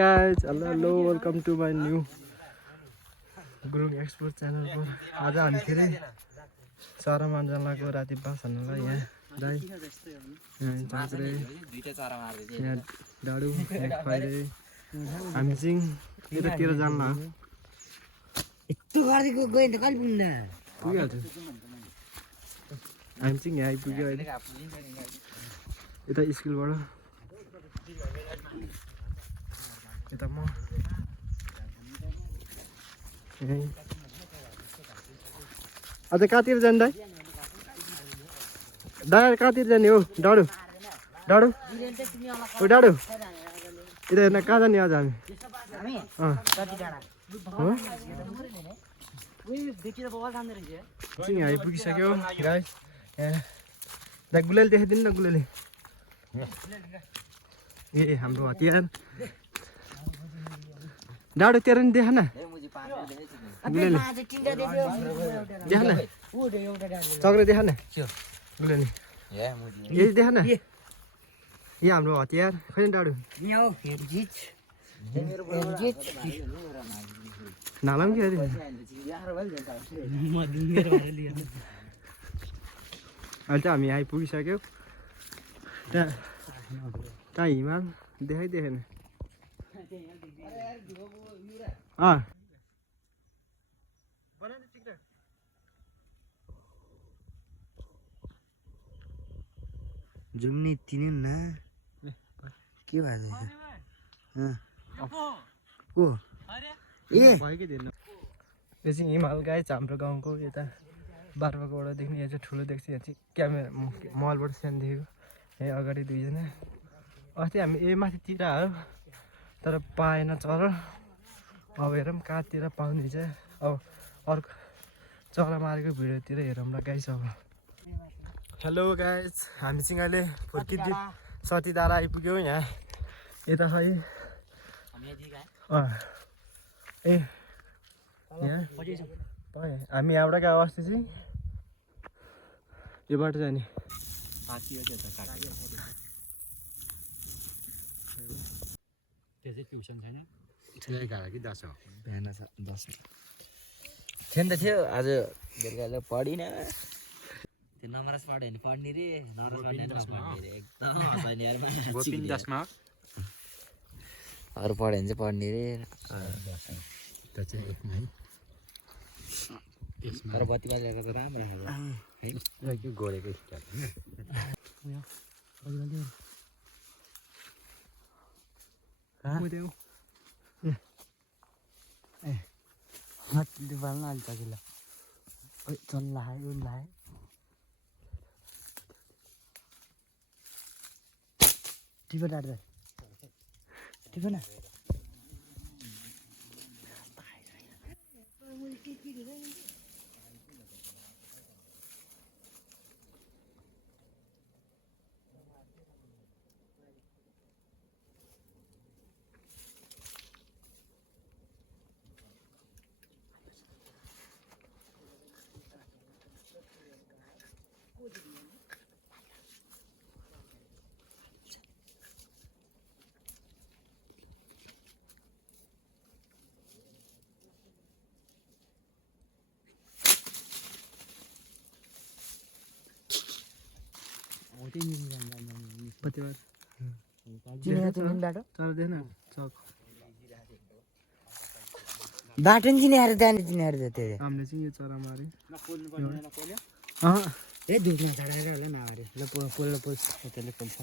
Guys, hello, welcome to my new Gurung Export channel. आज हामी फेरि चरामा जान लाग्यो राति बास हान्नलाई यहाँ दाइ यहाँ चाक्रे यहाँ डाडु यहाँ खैरे हामी चाहिँ यतातिर जान लाग्यो यस्तो गर्दैको गयो नि त कहिले पुग्न पुगिहाल्छ हामी चाहिँ यहाँ आइपुग्यो अहिले यता स्कुलबाट यता म अझ कहाँतिर जाने दाइ दाइ कहाँतिर जाने हो डाडु डाडु ओ डाडु यता हेर्न कहाँ जाने आज हामी चाहिँ आइपुगिसक्यो गाइस दाइ गुलेली देखाइदिनु न गुलेली ए हाम्रो हतियार डाडु तेरो नि देखा न देखा न चक्रे देखा न गुलेली यही देखा न ये हाम्रो हतियार खै डाडु नाला पनि के अहिले चाहिँ हामी आइपुगिसक्यो त्यहाँ हिमाल देखाइदेखेन जुम्ने तिनी न के भयो को ए यो चाहिँ हिमाल गाइस हाम्रो गाउँको यता बारबाकोबाट देख्ने यहाँ चाहिँ ठुलो देख्छ यहाँ चाहिँ क्यामेरा मलबाट सानो देखेको यहाँ अगाडि दुईजना अस्ति हामी माथितिर आयो तर पाएन चरा अब हेरौँ कहाँतिर पाउने चाहिँ अब अर्को चरा मारेको भिडियोतिर हेरौँ ल गाइस अब हेलो गाइस हामी चाहिँ अहिले फुर्किदी सतीधारा आइपुग्यौँ यहाँ यता खै ए यहाँ हामी यहाँबाट गएको अस्ति चाहिँ यो बाटो जाने ट्युसन छैन बिहान 10 थिएन त थियो आज बेलुका पढिन त्यो नमराज पढ्यो भने पढ्ने रे नमराज पढ्ने नपढ्ने रे एकदम हँसाउने यार अरू पढ्यो भने चाहिँ पढ्ने रे तर बत्ती बाजेको त राम्रो है गोडेको बाल्न अलि तकिला चल्ला है उल्ला है टिपो डाट्दै टिपो न बाटो नि चिनेर जाने चिनेर जति हामीले चाहिँ यो चरा मारे ए दुधमा चढाएर होला न अरे ल पोल्छ त्यसले पोल्छ